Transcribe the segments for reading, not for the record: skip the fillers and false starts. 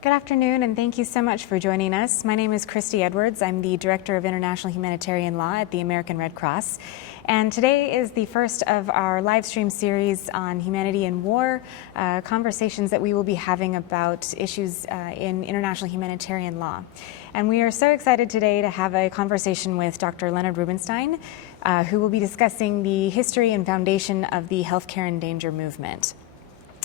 Good afternoon, and thank you so much for joining us. My name is Christie Edwards. I'm the Director of International Humanitarian Law at the American Red Cross. And today is the first of our live stream series on humanity and war, conversations that we will be having about issues in international humanitarian law. And we are so excited today to have a conversation with Dr. Leonard Rubenstein, who will be discussing the history and foundation of the healthcare in danger movement.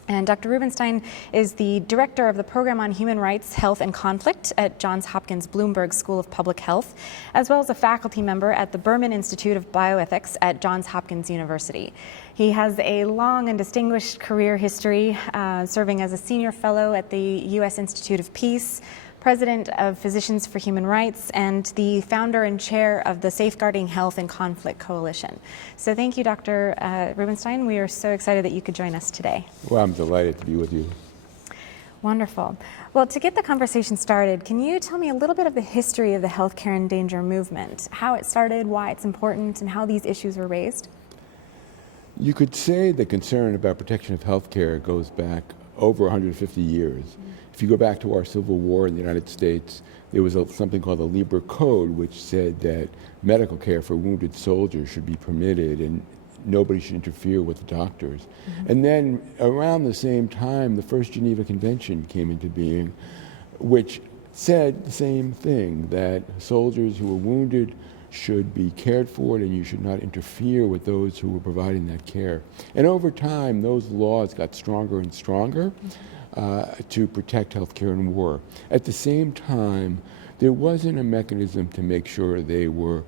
And Dr. Rubenstein is the director of the program on human rights, health, and conflict at Johns Hopkins Bloomberg School of Public Health, as well as a faculty member at the Berman Institute of Bioethics at Johns Hopkins University. He has a long and distinguished career history, serving as a senior fellow at the U.S. Institute of Peace, president of Physicians for Human Rights, and the founder and chair of the Safeguarding Health and Conflict Coalition. So thank you, Dr. Rubenstein. We are so excited that you could join us today. Well, I'm delighted to be with you. Wonderful. Well, to get the conversation started, can you tell me a little bit of the history of the healthcare in danger movement, how it started, why it's important, and how these issues were raised? You could say the concern about protection of healthcare goes back over 150 years. If you go back to our Civil War in the United States, there was something called the Lieber Code, which said that medical care for wounded soldiers should be permitted and nobody should interfere with the doctors. And then around the same time, the first Geneva Convention came into being, which said the same thing, that soldiers who were wounded should be cared for and you should not interfere with those who were providing that care. And over time, those laws got stronger and stronger to protect healthcare in war. At the same time, there wasn't a mechanism to make sure they were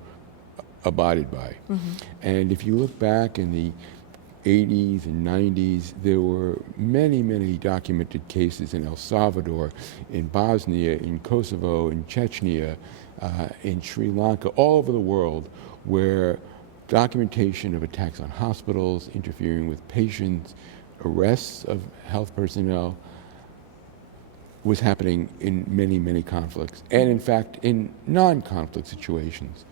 abided by. And if you look back in the 80s and 90s, there were many, many documented cases in El Salvador, in Bosnia, in Kosovo, in Chechnya, in Sri Lanka, all over the world, where documentation of attacks on hospitals, interfering with patients, arrests of health personnel was happening in many, many conflicts, and in fact in non-conflict situations.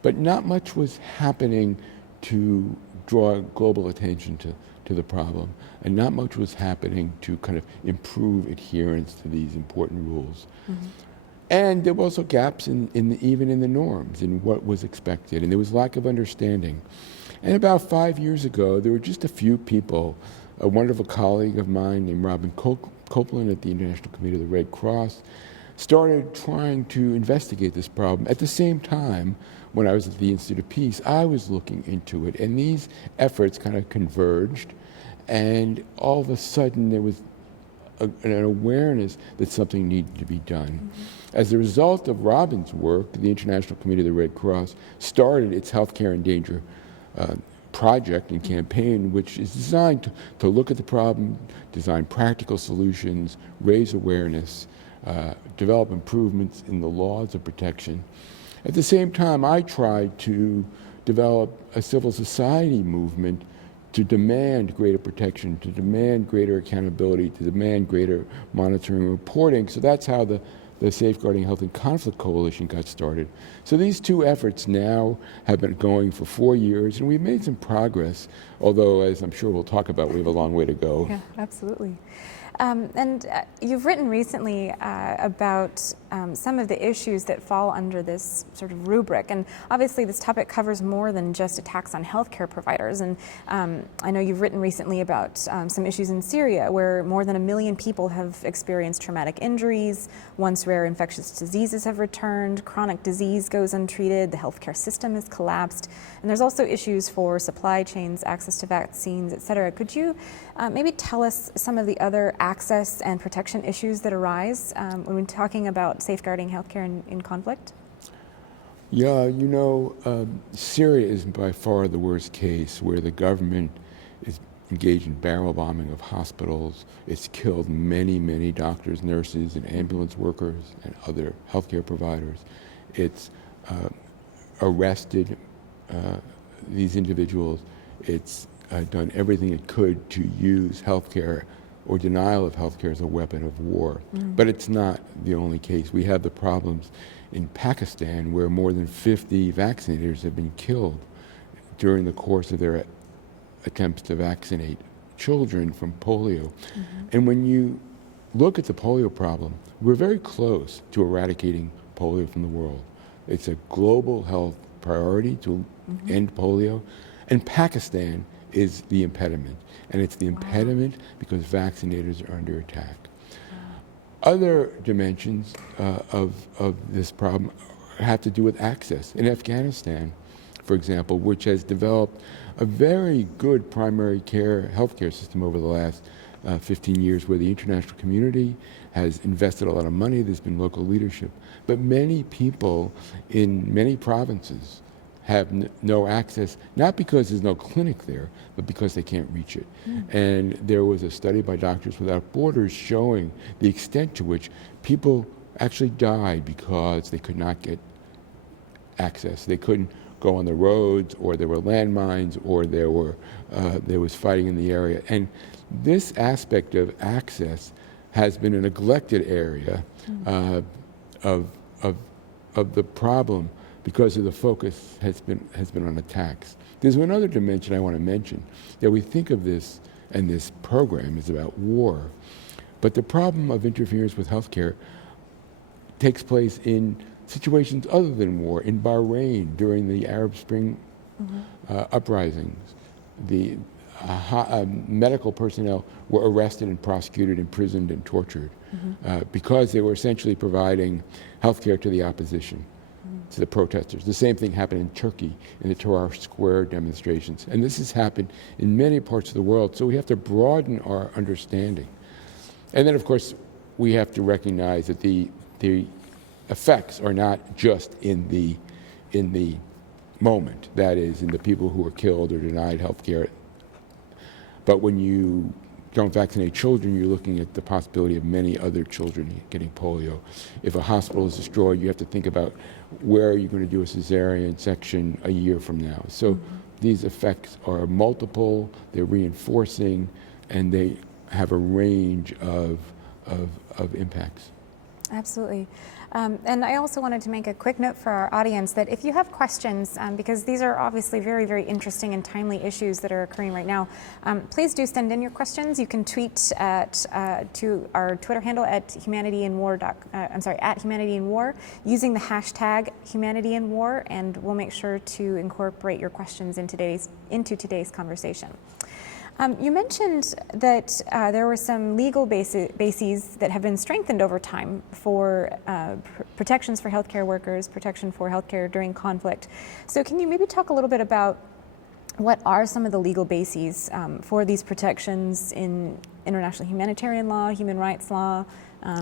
But not much was happening to draw global attention to the problem, and not much was happening to kind of improve adherence to these important rules. And there were also gaps even in the norms, in what was expected, and there was lack of understanding. And about 5 years ago, there were just a few people, a wonderful colleague of mine named Robin Copeland at the International Committee of the Red Cross, started trying to investigate this problem. At the same time, when I was at the Institute of Peace, I was looking into it, and these efforts kind of converged, and all of a sudden there was an awareness that something needed to be done. As a result of Robin's work, the International Committee of the Red Cross started its Healthcare in Danger project and campaign, which is designed to look at the problem, design practical solutions, raise awareness, develop improvements in the laws of protection. At the same time, I tried to develop a civil society movement to demand greater protection, to demand greater accountability, to demand greater monitoring and reporting. So that's how the Safeguarding Health and Conflict Coalition got started. So these two efforts now have been going for 4 years, and we've made some progress, although, as I'm sure we'll talk about, we have a long way to go. Yeah, absolutely. And you've written recently about some of the issues that fall under this sort of rubric. And obviously this topic covers more than just attacks on healthcare providers. And I know you've written recently about some issues in Syria where more than 1 million people have experienced traumatic injuries, once rare infectious diseases have returned, chronic disease goes untreated, the healthcare system has collapsed. And there's also issues for supply chains, access to vaccines, et cetera. Could you maybe tell us some of the other access and protection issues that arise when we're talking about safeguarding healthcare in conflict? Yeah, you know, Syria is by far the worst case, where the government is engaged in barrel bombing of hospitals. It's killed many, many doctors, nurses, and ambulance workers and other healthcare providers. It's arrested these individuals. It's done everything it could to use healthcare or denial of healthcare as a weapon of war. But it's not the only case. We have the problems in Pakistan, where more than 50 vaccinators have been killed during the course of their attempts to vaccinate children from polio. And when you look at the polio problem, we're very close to eradicating polio from the world. It's a global health priority to end polio, and Pakistan is the impediment. And it's the impediment because vaccinators are under attack. Other dimensions of this problem have to do with access. In Afghanistan, for example, which has developed a very good primary care healthcare system over the last 15 years, where the international community has invested a lot of money, there's been local leadership. But many people in many provinces have no access, not because there's no clinic there, but because they can't reach it. And there was a study by Doctors Without Borders showing the extent to which people actually died because they could not get access. They couldn't go on the roads, or there were landmines, or there was fighting in the area. And this aspect of access has been a neglected area of the problem, because of the focus has been on attacks. There's one other dimension I want to mention, that we think of this, and this program is about war, but the problem of interference with healthcare takes place in situations other than war. In Bahrain, during the Arab Spring uprisings, the medical personnel were arrested and prosecuted, imprisoned and tortured because they were essentially providing healthcare to the opposition, to the protesters. The same thing happened in Turkey in the Tahrir Square demonstrations. And this has happened in many parts of the world, so we have to broaden our understanding. And then, of course, we have to recognize that the effects are not just in the moment, that is, in the people who are killed or denied health care. But when you don't vaccinate children, you're looking at the possibility of many other children getting polio. If a hospital is destroyed, you have to think about where are you going to do a cesarean section a year from now. So these effects are multiple, they're reinforcing, and they have a range of impacts. Absolutely. And I also wanted to make a quick note for our audience that if you have questions, because these are obviously very, very interesting and timely issues that are occurring right now, please do send in your questions. You can tweet to our Twitter handle at at Humanity in War using the hashtag #HumanityInWar, and we'll make sure to incorporate your questions into today's conversation. You mentioned that there were some legal bases that have been strengthened over time for protections for healthcare workers, protection for healthcare during conflict. So can you maybe talk a little bit about what are some of the legal bases for these protections in international humanitarian law, human rights law,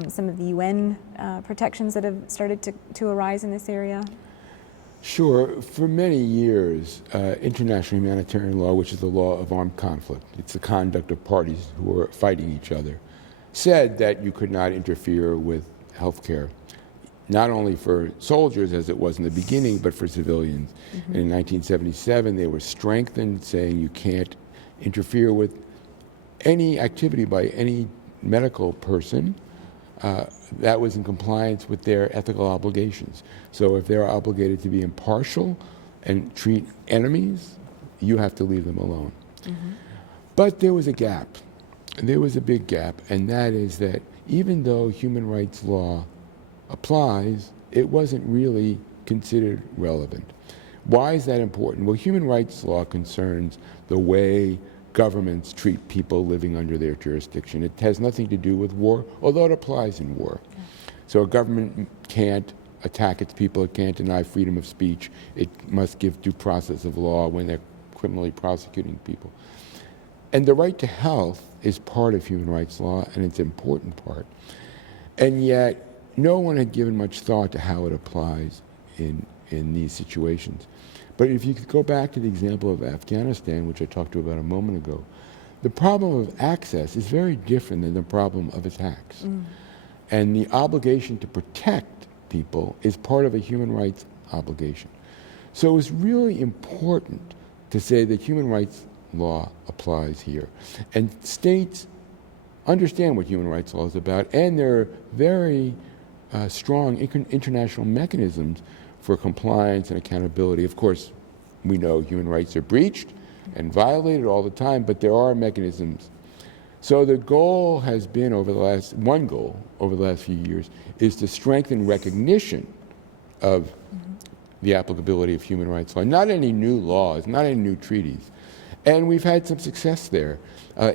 some of the UN protections that have started to arise in this area? Sure. For many years, international humanitarian law, which is the law of armed conflict, it's the conduct of parties who are fighting each other, said that you could not interfere with health care, not only for soldiers, as it was in the beginning, but for civilians. And in 1977, they were strengthened, saying you can't interfere with any activity by any medical person that was in compliance with their ethical obligations. So if they're obligated to be impartial and treat enemies, you have to leave them alone. But there was a gap. There was a big gap, and that is that even though human rights law applies, it wasn't really considered relevant. Why is that important? Well, human rights law concerns the way governments treat people living under their jurisdiction. It has nothing to do with war, although it applies in war. So a government can't attack its people, it can't deny freedom of speech, it must give due process of law when they're criminally prosecuting people. And the right to health is part of human rights law, and it's an important part. And yet, no one had given much thought to how it applies in these situations. But if you could go back to the example of Afghanistan, which I talked to about a moment ago, the problem of access is very different than the problem of attacks. And the obligation to protect people is part of a human rights obligation. So it's really important to say that human rights law applies here. And states understand what human rights law is about, and there are very strong international mechanisms for compliance and accountability. Of course, we know human rights are breached and violated all the time, but there are mechanisms So the goal has been one goal over the last few years is to strengthen recognition of the applicability of human rights law, not any new laws, not any new treaties. And we've had some success there.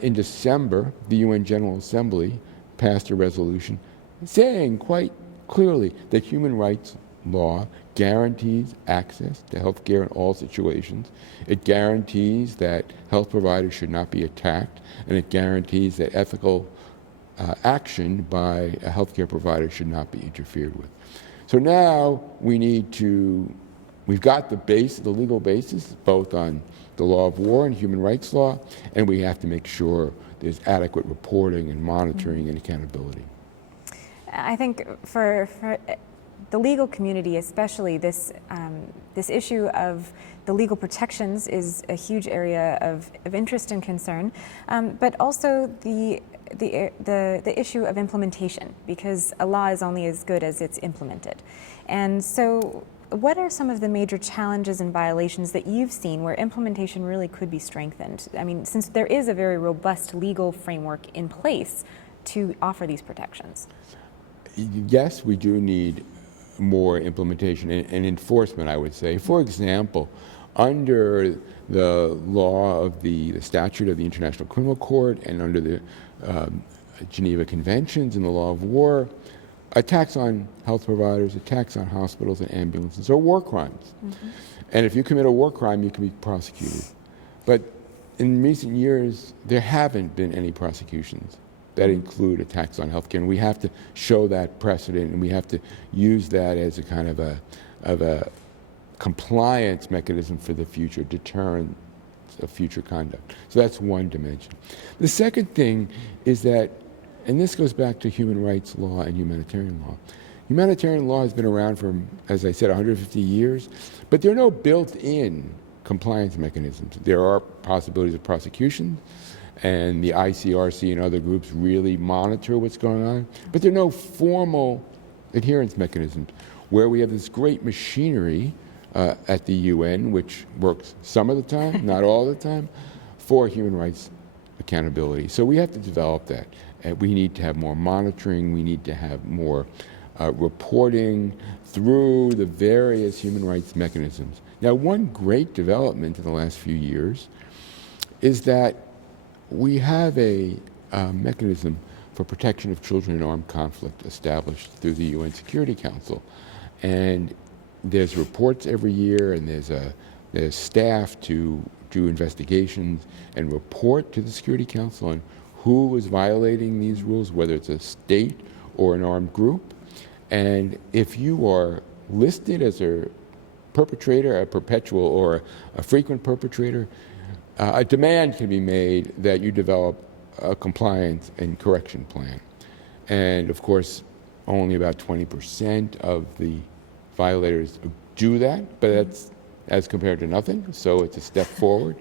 In December, the UN General Assembly passed a resolution saying quite clearly that human rights law guarantees access to health care in all situations. It guarantees that health providers should not be attacked, and it guarantees that ethical action by a healthcare provider should not be interfered with. So now we've got the legal basis, both on the law of war and human rights law, and we have to make sure there's adequate reporting and monitoring and accountability. I think for the legal community, especially, this issue of the legal protections is a huge area of interest and concern, but also the issue of implementation, because a law is only as good as it's implemented. And so what are some of the major challenges and violations that you've seen where implementation really could be strengthened? I mean, since there is a very robust legal framework in place to offer these protections. Yes, we do need more implementation and enforcement, I would say. For example, under the law of the statute of the International Criminal Court and under the Geneva Conventions and the law of war, attacks on health providers, attacks on hospitals and ambulances are war crimes. And if you commit a war crime, you can be prosecuted. But in recent years, there haven't been any prosecutions that include attacks on healthcare, and we have to show that precedent, and we have to use that as a kind of a compliance mechanism for the future, deterrent of future conduct. So that's one dimension. The second thing is that, and this goes back to human rights law and humanitarian law. Humanitarian law has been around for, as I said, 150 years, but there are no built-in compliance mechanisms. There are possibilities of prosecution, and the ICRC and other groups really monitor what's going on, but there are no formal adherence mechanisms where we have this great machinery at the UN, which works some of the time, not all the time, for human rights accountability. So we have to develop that. We need to have more monitoring, we need to have more reporting through the various human rights mechanisms. Now, one great development in the last few years is that we have a mechanism for protection of children in armed conflict established through the UN Security Council. And there's reports every year, and there's staff to do investigations and report to the Security Council on who is violating these rules, whether it's a state or an armed group. And if you are listed as a perpetrator, a perpetual or a frequent perpetrator, a demand can be made that you develop a compliance and correction plan. And of course, only about 20% of the violators do that, but that's as compared to nothing, so it's a step forward.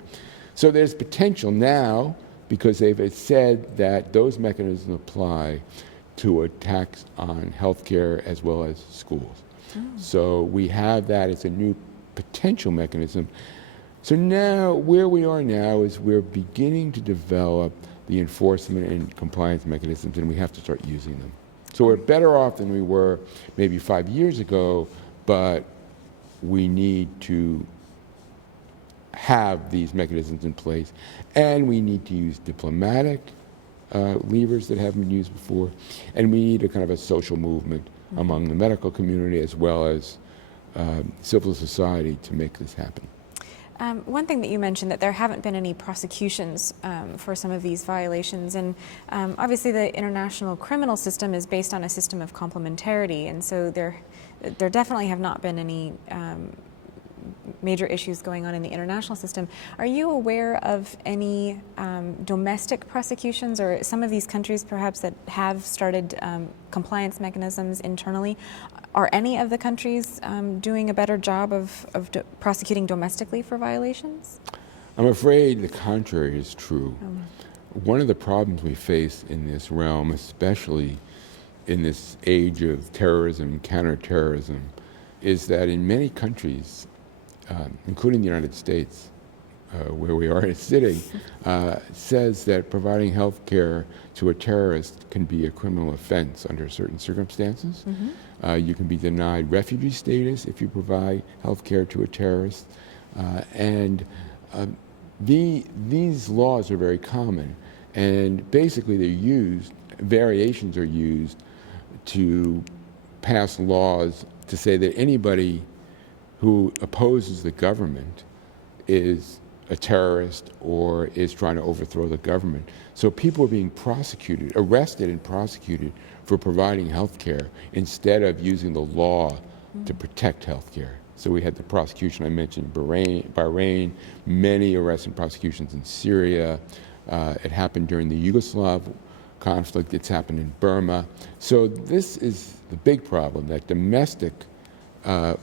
So there's potential now, because they've said that those mechanisms apply to attacks on healthcare as well as schools. So we have that as a new potential mechanism. So now, where we are now is we're beginning to develop the enforcement and compliance mechanisms, and we have to start using them. So we're better off than we were maybe 5 years ago, but we need to have these mechanisms in place, and we need to use diplomatic levers that haven't been used before, and we need a kind of a social movement among the medical community as well as civil society to make this happen. One thing that you mentioned, that there haven't been any prosecutions for some of these violations, and obviously the international criminal system is based on a system of complementarity, and so there definitely have not been any major issues going on in the international system. Are you aware of any domestic prosecutions, or some of these countries perhaps that have started compliance mechanisms internally? Are any of the countries doing a better job of prosecuting domestically for violations? I'm afraid the contrary is true. One of the problems we face in this realm, especially in this age of terrorism, counterterrorism, is that in many countries, including the United States, where we are sitting, says that providing health care to a terrorist can be a criminal offense under certain circumstances. You can be denied refugee status if you provide health care to a terrorist. These laws are very common, and basically variations are used to pass laws to say that anybody who opposes the government is a terrorist or is trying to overthrow the government. So people are being arrested and prosecuted for providing health care instead of using the law to protect health care. So we had the prosecution I mentioned, Bahrain, many arrests and prosecutions in Syria. It happened during the Yugoslav conflict. It's happened in Burma. So this is the big problem, that domestic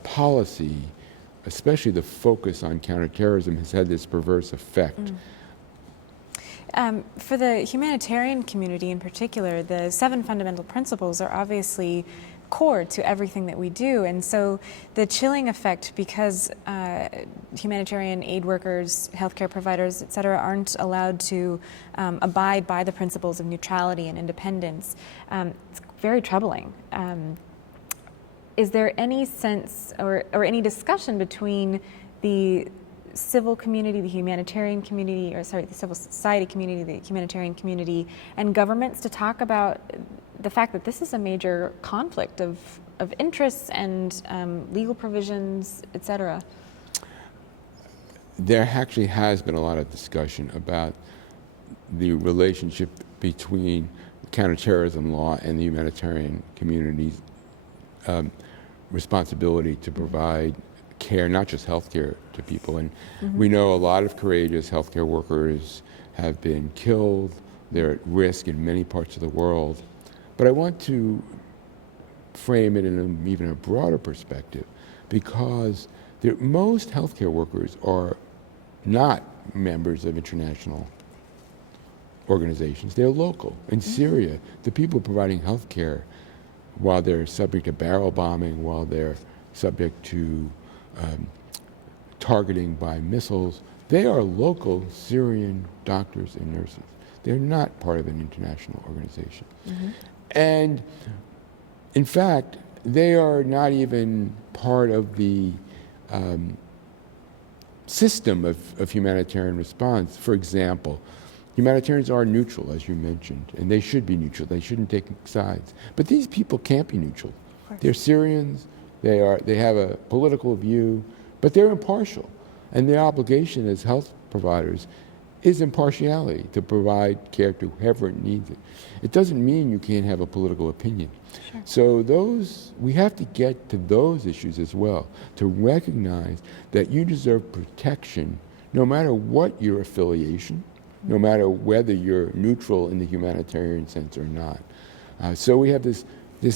policy, especially the focus on counterterrorism, has had this perverse effect. For the humanitarian community in particular, the 7 fundamental principles are obviously core to everything that we do. And so the chilling effect, because humanitarian aid workers, healthcare providers, et cetera, aren't allowed to abide by the principles of neutrality and independence, it's very troubling. Is there any sense or any discussion between the civil community, the humanitarian community, the civil society community, the humanitarian community, and governments to talk about the fact that this is a major conflict of interests and legal provisions, et cetera? There actually has been a lot of discussion about the relationship between counterterrorism law and the humanitarian community's responsibility to provide care, not just health care, to people. And we know a lot of courageous healthcare workers have been killed. They're at risk in many parts of the world. But I want to frame it in even a broader perspective, because most healthcare workers are not members of international organizations. They're local. In Syria, the people providing health care, while they're subject to barrel bombing, while they're subject to targeting by missiles, they are local Syrian doctors and nurses. They're not part of an international organization. And in fact, they are not even part of the system of humanitarian response. For example, humanitarians are neutral, as you mentioned, and they should be neutral. They shouldn't take sides. But these people can't be neutral. They're Syrians. They have a political view, but they're impartial. And their obligation as health providers is impartiality, to provide care to whoever needs it. It doesn't mean you can't have a political opinion. So we have to get to those issues as well, to recognize that you deserve protection no matter what your affiliation, no matter whether you're neutral in the humanitarian sense or not. So we have this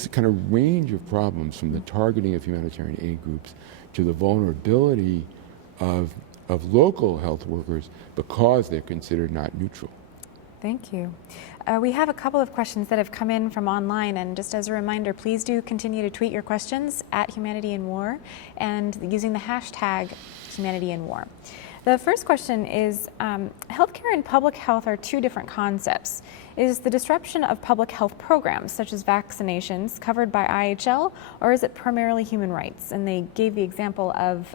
kind of range of problems, from the targeting of humanitarian aid groups to the vulnerability of local health workers because they're considered not neutral. Thank you. We have a couple of questions that have come in from online, and just as a reminder, please do continue to tweet your questions at Humanity in War and using the hashtag Humanity in War. The first question is, healthcare and public health are 2 different concepts. Is the disruption of public health programs, such as vaccinations, covered by IHL, or is it primarily human rights? And they gave the example of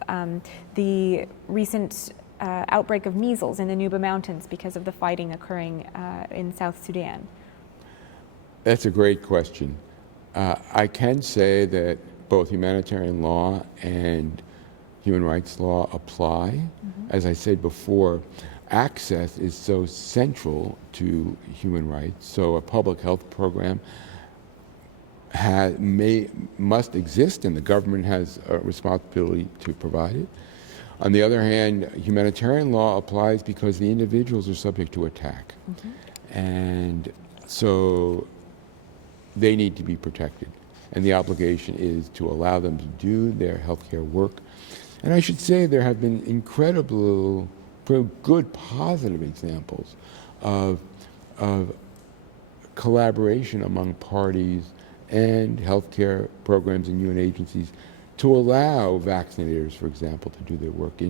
the recent outbreak of measles in the Nuba Mountains because of the fighting occurring in South Sudan. That's a great question. I can say that both humanitarian law and human rights law apply. As I said before, access is so central to human rights. So a public health program must exist, and the government has a responsibility to provide it. On the other hand, humanitarian law applies because the individuals are subject to attack. And so they need to be protected. And the obligation is to allow them to do their healthcare work. And I should say there have been incredible, good, positive examples of collaboration among parties and healthcare programs and UN agencies to allow vaccinators, for example, to do their work.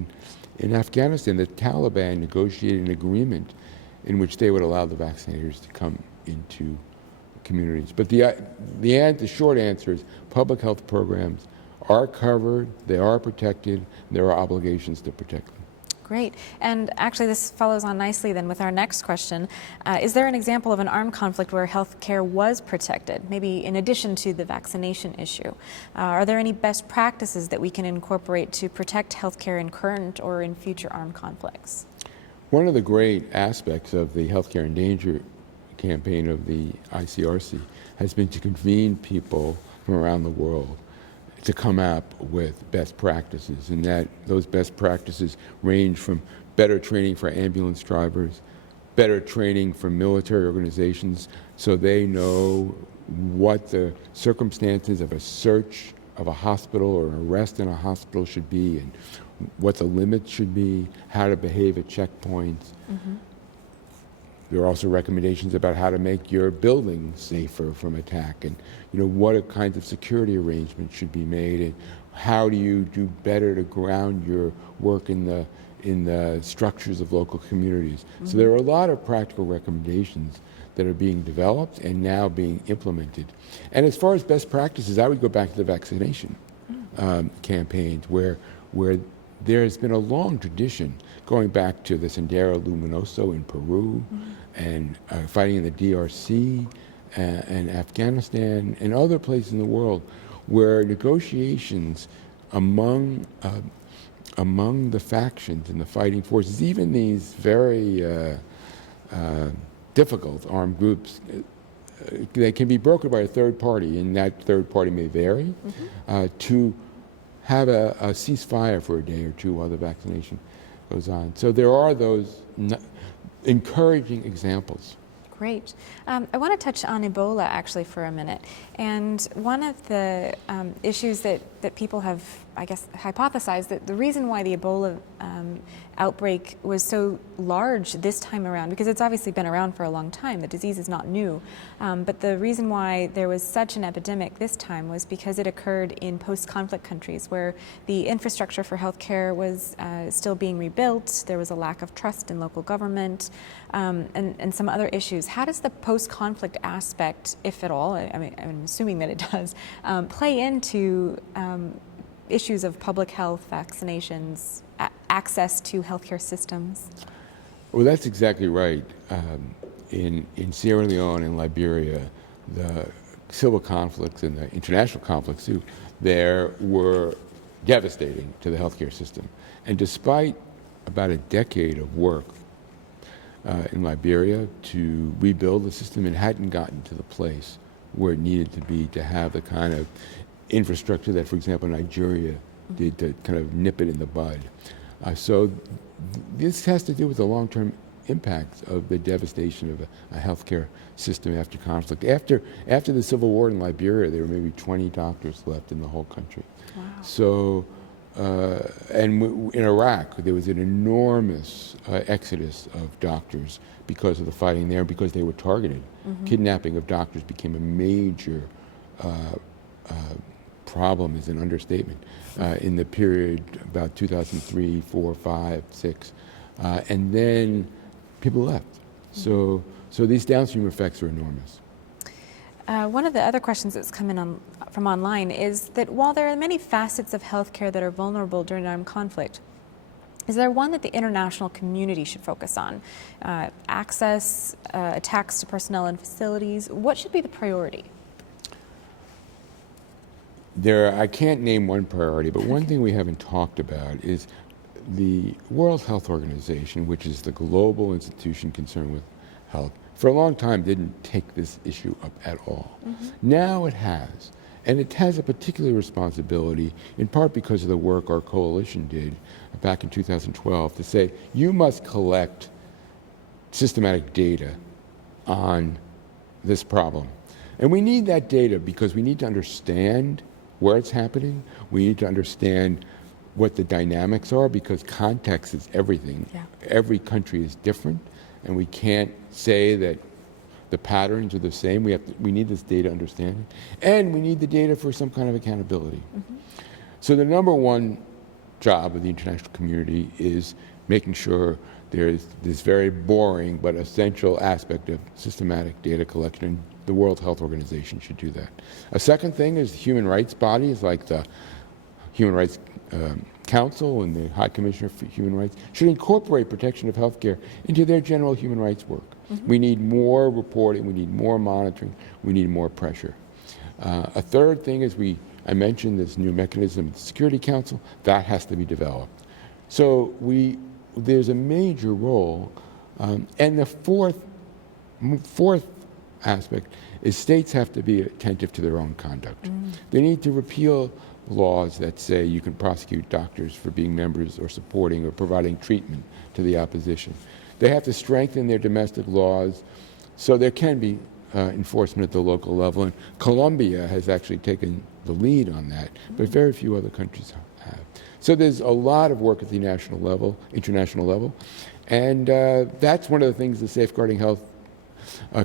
In Afghanistan, the Taliban negotiated an agreement in which they would allow the vaccinators to come into communities. But the short answer is public health programs are covered, they are protected, there are obligations to protect them. Great. And actually this follows on nicely then with our next question. Is there an example of an armed conflict where health care was protected, maybe in addition to the vaccination issue? Are there any best practices that we can incorporate to protect health care in current or in future armed conflicts? One of the great aspects of the Healthcare in Danger campaign of the ICRC has been to convene people from around the world to come up with best practices, and that those best practices range from better training for ambulance drivers, better training for military organizations so they know what the circumstances of a search of a hospital or an arrest in a hospital should be, and what the limits should be, how to behave at checkpoints. Mm-hmm. There are also recommendations about how to make your building safer from attack, and what kinds of security arrangements should be made, and how do you do better to ground your work in the structures of local communities. Mm-hmm. So there are a lot of practical recommendations that are being developed and now being implemented. And as far as best practices, I would go back to the vaccination campaigns where there has been a long tradition going back to the Sendero Luminoso in Peru, mm-hmm. and fighting in the DRC and Afghanistan and other places in the world where negotiations among the factions and the fighting forces, even these very difficult armed groups, they can be brokered by a third party, and that third party may vary, mm-hmm. To have a ceasefire for a day or two while the vaccination goes on. So there are those encouraging examples. Great. I want to touch on Ebola actually for a minute. And one of the issues that people have, I guess, hypothesized that the reason why the Ebola outbreak was so large this time around, because it's obviously been around for a long time, the disease is not new, but the reason why there was such an epidemic this time was because it occurred in post-conflict countries where the infrastructure for healthcare was still being rebuilt, there was a lack of trust in local government, and some other issues. How does the post-conflict aspect, if at all, I mean, I'm assuming that it does, play into issues of public health, vaccinations, access to healthcare systems? Well, that's exactly right. In Sierra Leone and Liberia, the civil conflicts and the international conflicts too, there were devastating to the healthcare system. And despite about a decade of work in Liberia to rebuild the system, it hadn't gotten to the place where it needed to be to have the kind of infrastructure that, for example, Nigeria did to kind of nip it in the bud. So this has to do with the long-term impacts of the devastation of a healthcare system after conflict. After the civil war in Liberia, there were maybe 20 doctors left in the whole country. Wow. So, and in Iraq, there was an enormous exodus of doctors because of the fighting there, because they were targeted. Mm-hmm. Kidnapping of doctors became a major problem, is an understatement, in the period about 2003, 4, 5, 6. And then people left. So these downstream effects are enormous. One of the other questions that's come in from online is that while there are many facets of healthcare that are vulnerable during armed conflict, is there one that the international community should focus on? Access, attacks to personnel and facilities, what should be the priority? I can't name one priority, but one thing we haven't talked about is the World Health Organization, which is the global institution concerned with health, for a long time didn't take this issue up at all. Mm-hmm. Now it has, and it has a particular responsibility, in part because of the work our coalition did back in 2012, to say, you must collect systematic data on this problem. And we need that data because we need to understand where it's happening. We need to understand what the dynamics are, because context is everything. Yeah. Every country is different, and we can't say that the patterns are the same. We need this data understanding, and we need the data for some kind of accountability. Mm-hmm. So the number one job of the international community is making sure there's this very boring but essential aspect of systematic data collection, and the World Health Organization should do that. A second thing is human rights bodies like the Human Rights Council and the High Commissioner for Human Rights should incorporate protection of healthcare into their general human rights work. We need more reporting, we need more monitoring, we need more pressure. A third thing is I mentioned this new mechanism, the Security Council, that has to be developed. So there's a major role, and the fourth aspect is states have to be attentive to their own conduct. They need to repeal laws that say you can prosecute doctors for being members or supporting or providing treatment to the opposition. They have to strengthen their domestic laws so there can be enforcement at the local level. And Colombia has actually taken the lead on that, but very few other countries have. So there's a lot of work at the international level, and that's one of the things the Safeguarding Health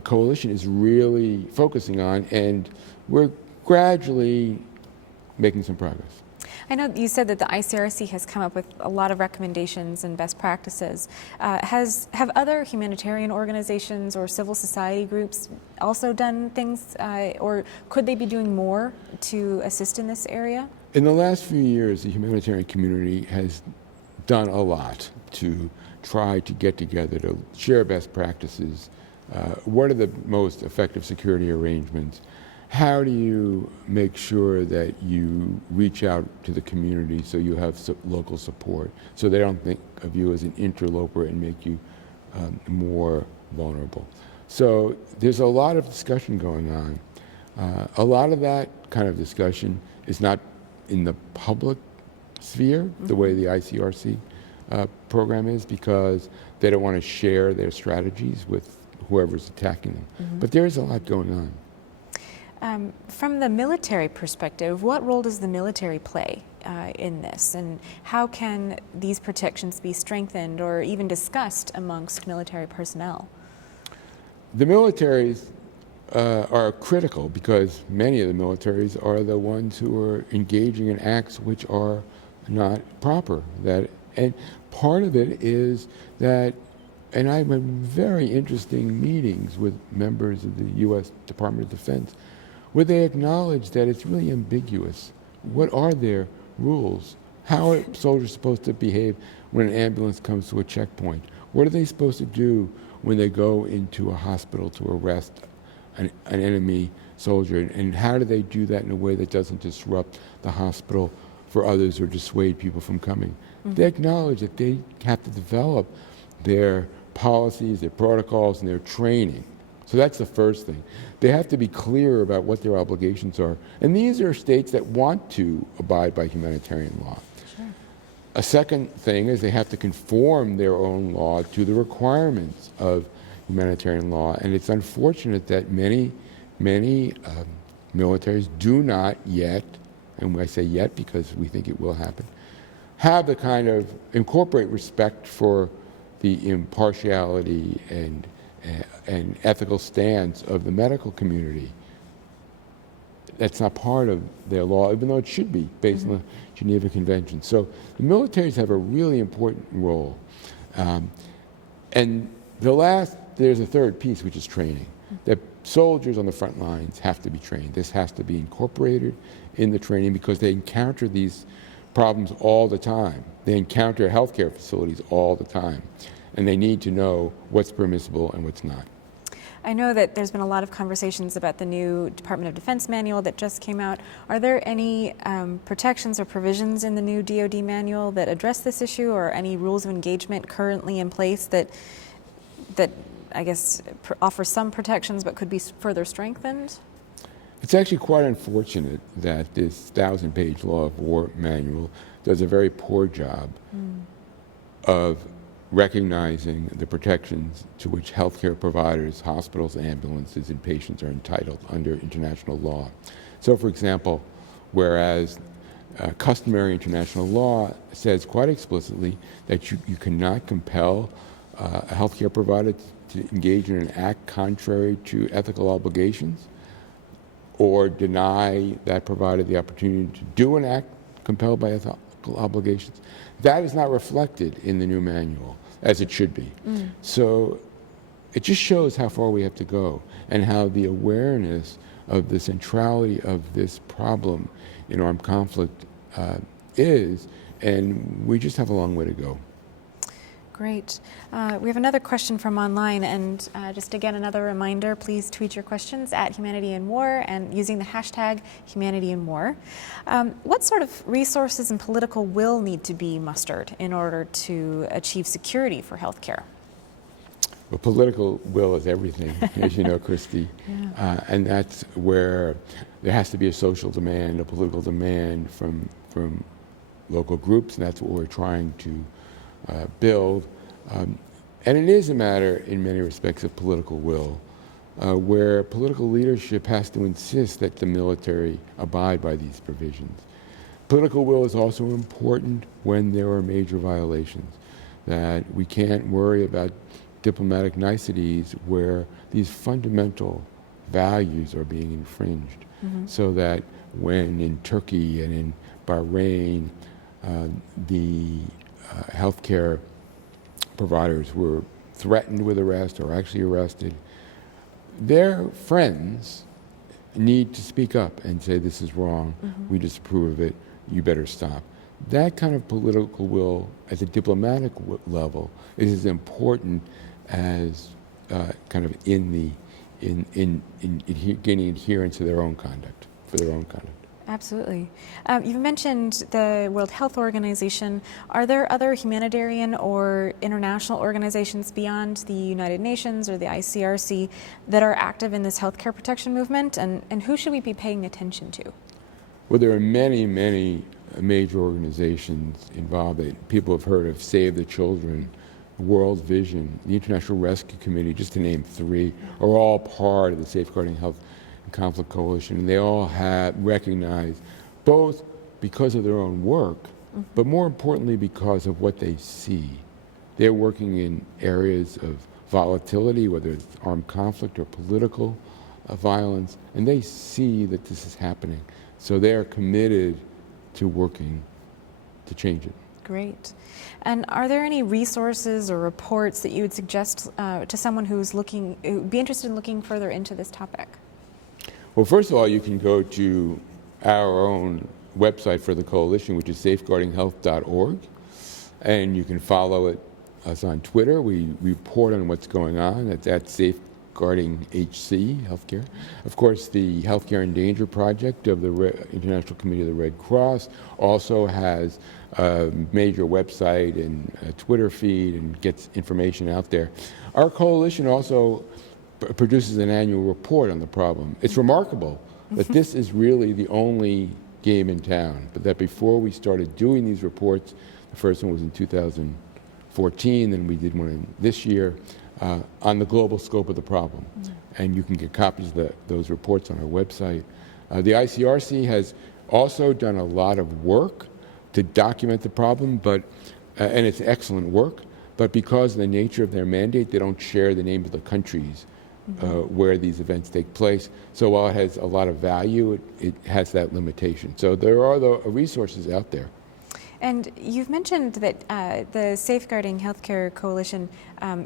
Coalition is really focusing on, and we're gradually making some progress. I know you said that the ICRC has come up with a lot of recommendations and best practices. Have other humanitarian organizations or civil society groups also done things, or could they be doing more to assist in this area? In the last few years, the humanitarian community has done a lot to try to get together to share best practices. What are the most effective security arrangements? How do you make sure that you reach out to the community so you have local support, so they don't think of you as an interloper and make you more vulnerable? So there's a lot of discussion going on. A lot of that kind of discussion is not in the public sphere, the way the ICRC program is, because they don't want to share their strategies with whoever's attacking them. But there is a lot going on. From the military perspective, what role does the military play in this, and how can these protections be strengthened or even discussed amongst military personnel? The militaries are critical because many of the militaries are the ones who are engaging in acts which are not proper. And part of it is that, and I've had very interesting meetings with members of the U.S. Department of Defense, where they acknowledge that it's really ambiguous. What are their rules? How are soldiers supposed to behave when an ambulance comes to a checkpoint? What are they supposed to do when they go into a hospital to arrest an enemy soldier? And how do they do that in a way that doesn't disrupt the hospital for others or dissuade people from coming? They acknowledge that they have to develop their policies, their protocols, and their training. So that's the first thing. They have to be clear about what their obligations are. And these are states that want to abide by humanitarian law. Sure. A second thing is they have to conform their own law to the requirements of humanitarian law. And it's unfortunate that many militaries do not yet, and I say yet because we think it will happen, have the kind of incorporate respect for the impartiality and ethical stance of the medical community. That's not part of their law, even though it should be based on the Geneva Convention. So the militaries have a really important role. And there's a third piece, which is training. That soldiers on the front lines have to be trained. This has to be incorporated in the training because they encounter these problems all the time. They encounter healthcare facilities all the time. And they need to know what's permissible and what's not. I know that there's been a lot of conversations about the new Department of Defense manual that just came out. Are there any protections or provisions in the new DoD manual that address this issue, or any rules of engagement currently in place that I guess offer some protections but could be further strengthened? It's actually quite unfortunate that this 1,000-page law of war manual does a very poor job of recognizing the protections to which healthcare providers, hospitals, ambulances, and patients are entitled under international law. So, for example, whereas customary international law says quite explicitly that you cannot compel a healthcare provider to engage in an act contrary to ethical obligations, or deny that provider the opportunity to do an act compelled by ethical obligations. That is not reflected in the new manual, as it should be. So it just shows how far we have to go and how the awareness of the centrality of this problem in armed conflict is, and we just have a long way to go. Great. We have another question from online, and just again, another reminder, please tweet your questions at Humanity in War and using the hashtag Humanity in War. What sort of resources and political will need to be mustered in order to achieve security for healthcare? Well, political will is everything, as you know, Christie. Yeah. And that's where there has to be a social demand, a political demand from local groups, and that's what we're trying to build. And it is a matter, in many respects, of political will, where political leadership has to insist that the military abide by these provisions. Political will is also important when there are major violations, that we can't worry about diplomatic niceties where these fundamental values are being infringed. So that when in Turkey and in Bahrain, the healthcare providers were threatened with arrest or actually arrested, their friends need to speak up and say, this is wrong, we disapprove of it, you better stop. That kind of political will at the diplomatic level is as important as kind of in gaining adherence to their own conduct, for their own conduct. Absolutely. You've mentioned the World Health Organization. Are there other humanitarian or international organizations beyond the United Nations or the ICRC that are active in this healthcare protection movement? And who should we be paying attention to? Well, there are many, many major organizations involved. People have heard of Save the Children, World Vision, the International Rescue Committee, just to name three, are all part of the Safeguarding Health and Conflict Coalition. And they all have recognized, both because of their own work, but more importantly because of what they see. They're working in areas of volatility, whether it's armed conflict or political violence, and they see that this is happening. So they're committed to working to change it. Great. And are there any resources or reports that you would suggest to someone who'd be interested in looking further into this topic? Well, first of all, you can go to our own website for the coalition, which is safeguardinghealth.org, and you can follow us on Twitter. We report on what's going on. It's at Safeguarding HC, Healthcare. Of course, the Healthcare in Danger Project of the International Committee of the Red Cross also has a major website and a Twitter feed and gets information out there. Our coalition also produces an annual report on the problem. It's remarkable that this is really the only game in town, but that before we started doing these reports, the first one was in 2014, then we did one this year, on the global scope of the problem. And you can get copies of those reports on our website. The ICRC has also done a lot of work to document the problem, and it's excellent work, but because of the nature of their mandate, they don't share the names of the countries where these events take place. So while it has a lot of value, it has that limitation. So there are the resources out there. And you've mentioned that the Safeguarding Healthcare Coalition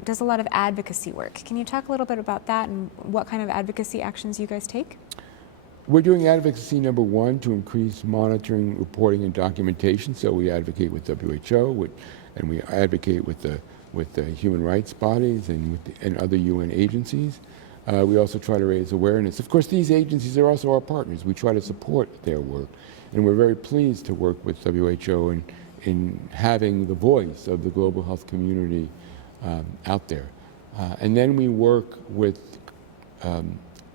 does a lot of advocacy work. Can you talk a little bit about that and what kind of advocacy actions you guys take? We're doing advocacy, number one, to increase monitoring, reporting, and documentation. So we advocate with WHO, and we advocate with the human rights bodies and other UN agencies. We also try to raise awareness. Of course, these agencies are also our partners. We try to support their work. And we're very pleased to work with WHO in having the voice of the global health community out there. And then we work with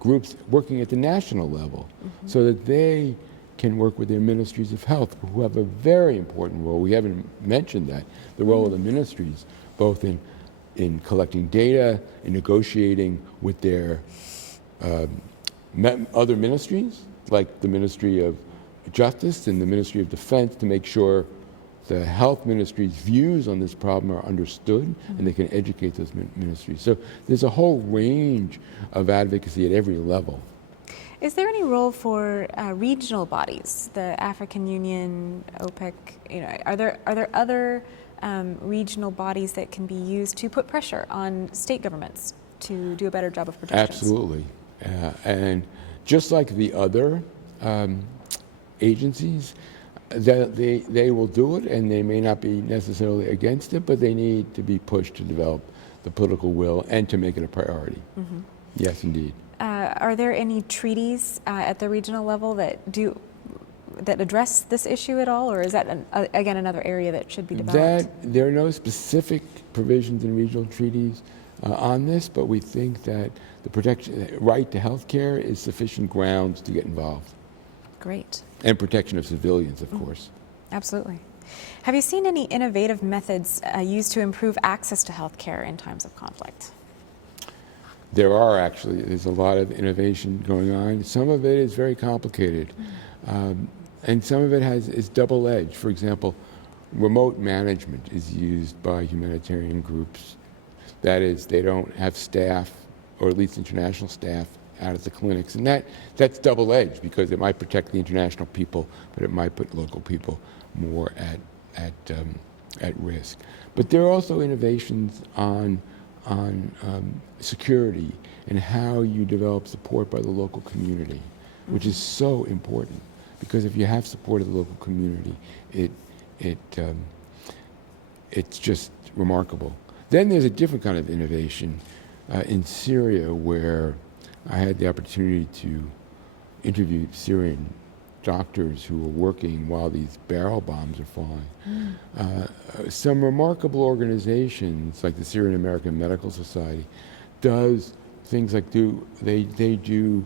groups working at the national level so that they can work with their ministries of health, who have a very important role. We haven't mentioned that, the role of the ministries, both in collecting data, in negotiating with their other ministries, like the Ministry of Justice and the Ministry of Defense, to make sure the health ministry's views on this problem are understood and they can educate those ministries. So there's a whole range of advocacy at every level. Is there any role for regional bodies, the African Union, OPEC? Are there other regional bodies that can be used to put pressure on state governments to do a better job of protections? Absolutely. And just like the other agencies, they will do it, and they may not be necessarily against it, but they need to be pushed to develop the political will and to make it a priority. Mm-hmm. Yes, indeed. Are there any treaties at the regional level that address this issue at all, or is that again another area that should be developed? There are no specific provisions in regional treaties on this, but we think that the right to health care is sufficient grounds to get involved. Great. And protection of civilians, of course. Absolutely. Have you seen any innovative methods used to improve access to health care in times of conflict? There are actually. There's a lot of innovation going on. Some of it is very complicated, and some of it is double-edged. For example, remote management is used by humanitarian groups. That is, they don't have staff, or at least international staff, out at the clinics, and that's double-edged because it might protect the international people, but it might put local people more at risk. But there are also innovations on security and how you develop support by the local community, which is so important, because if you have support of the local community, it's just remarkable. Then there's a different kind of innovation in Syria, where I had the opportunity to interview Syrian doctors who were working while these barrel bombs are falling. Some remarkable organizations, like the Syrian American Medical Society, does things like they do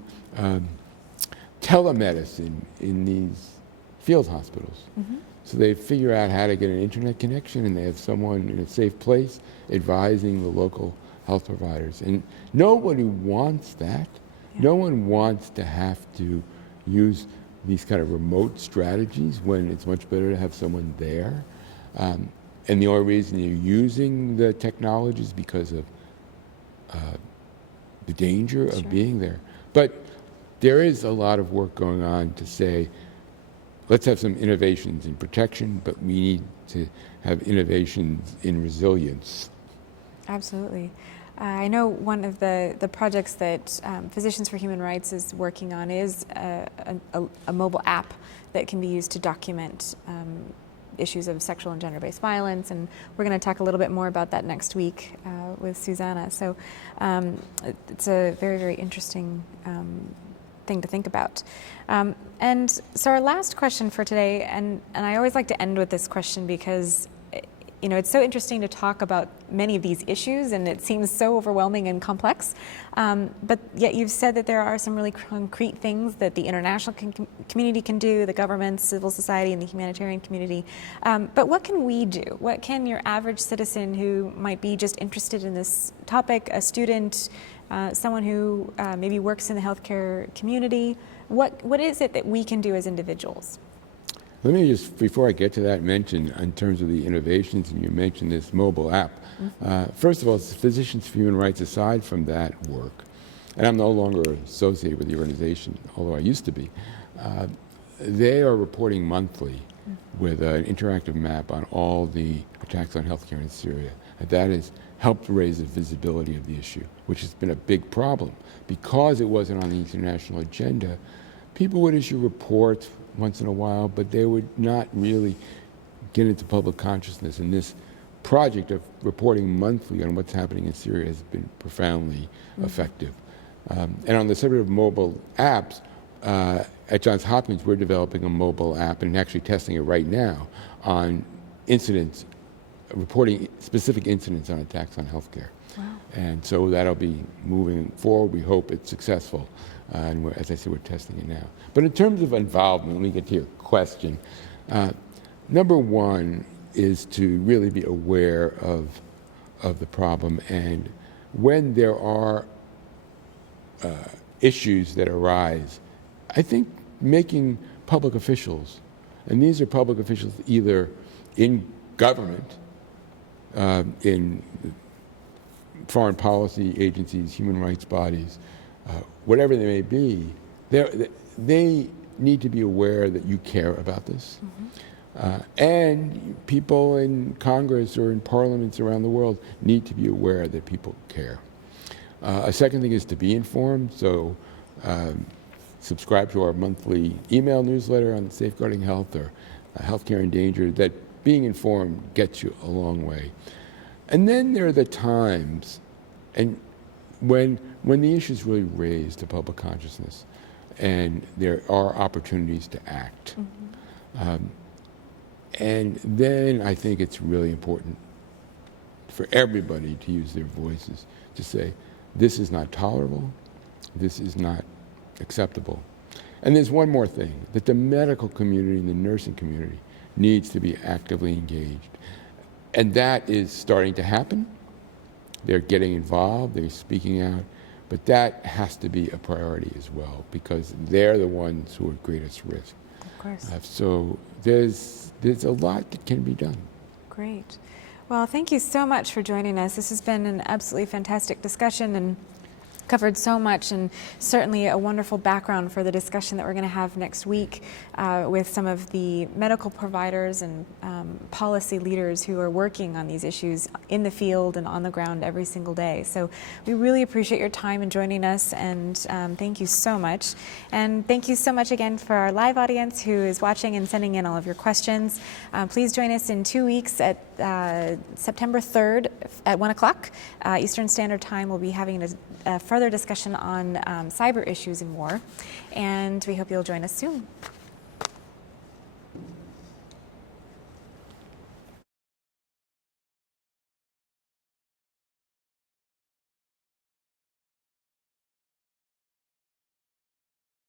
telemedicine in these field hospitals. Mm-hmm. So they figure out how to get an internet connection, and they have someone in a safe place advising the local health providers. And nobody wants that. Yeah. No one wants to have to use these kind of remote strategies when it's much better to have someone there. And the only reason you're using the technology is because of the danger of being there. But there is a lot of work going on to say, let's have some innovations in protection, but we need to have innovations in resilience. Absolutely. I know one of the projects that Physicians for Human Rights is working on is a mobile app that can be used to document issues of sexual and gender-based violence, and we're going to talk a little bit more about that next week with Susanna. So it's a very, very interesting thing to think about. And so our last question for today, and I always like to end with this question because it's so interesting to talk about many of these issues, and it seems so overwhelming and complex. But yet you've said that there are some really concrete things that the international community can do, the governments, civil society, and the humanitarian community. But what can we do? What can your average citizen who might be just interested in this topic, a student, someone who maybe works in the healthcare community, what is it that we can do as individuals? Let me just, before I get to that, mention in terms of the innovations, and you mentioned this mobile app. Mm-hmm. First of all, Physicians for Human Rights, aside from that work, and I'm no longer associated with the organization, although I used to be, they are reporting monthly with an interactive map on all the attacks on healthcare in Syria. And that has helped raise the visibility of the issue, which has been a big problem. Because it wasn't on the international agenda, people would issue reports once in a while, but they would not really get into public consciousness. And this project of reporting monthly on what's happening in Syria has been profoundly effective. And on the subject of mobile apps, at Johns Hopkins, we're developing a mobile app and actually testing it right now on incidents, reporting specific incidents on attacks on healthcare. Wow. And so that'll be moving forward. We hope it's successful. And as I said, we're testing it now. But in terms of involvement, let me get to your question. Number one is to really be aware of the problem. And when there are issues that arise, I think making public officials, and these are public officials either in government, in foreign policy agencies, human rights bodies, whatever they may be, they need to be aware that you care about this. And people in Congress or in parliaments around the world need to be aware that people care. A second thing is to be informed. So subscribe to our monthly email newsletter on safeguarding health or healthcare in danger. That being informed gets you a long way. And then there are the times and when the issue is really raised to public consciousness and there are opportunities to act. And then I think it's really important for everybody to use their voices to say, this is not tolerable, this is not acceptable. And there's one more thing, that the medical community and the nursing community needs to be actively engaged. And that is starting to happen. They're getting involved, they're speaking out, but that has to be a priority as well because they're the ones who are at greatest risk. Of course. So there's a lot that can be done. Great. Well, thank you so much for joining us. This has been an absolutely fantastic discussion and covered so much, and certainly a wonderful background for the discussion that we're going to have next week with some of the medical providers and policy leaders who are working on these issues in the field and on the ground every single day. So we really appreciate your time in joining us, and thank you so much. And thank you so much again for our live audience who is watching and sending in all of your questions. Please join us in 2 weeks at September 3rd at 1 o'clock Eastern Standard Time. We'll be having a further discussion on cyber issues in war, and we hope you'll join us soon.